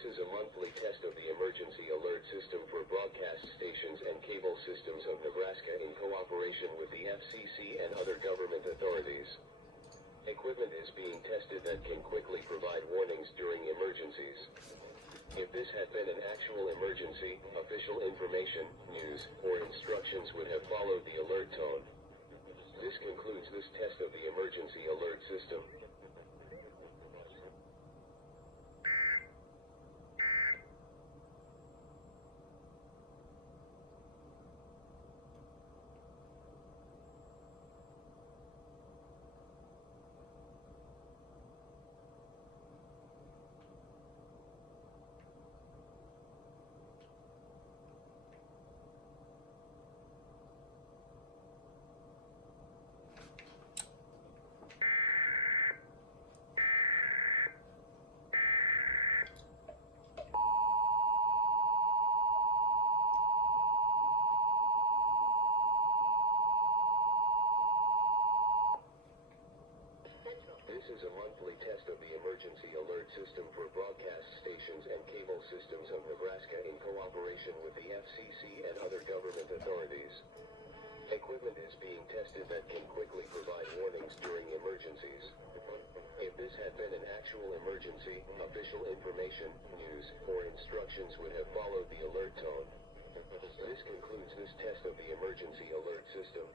This is a monthly test of the emergency alert system for broadcast stations and cable systems of Nebraska in cooperation with the FCC and other government authorities. Equipment is being tested that can quickly provide warnings during emergencies. If this had been an actual emergency, official information, news, or instructions would have followed the alert tone. This concludes this test of the emergency alert system. This is a monthly test of the emergency alert system for broadcast stations and cable systems of Nebraska in cooperation with the FCC and other government authorities. Equipment is being tested that can quickly provide warnings during emergencies. If this had been an actual emergency, official information, news, or instructions would have followed the alert tone. This concludes this test of the emergency alert system.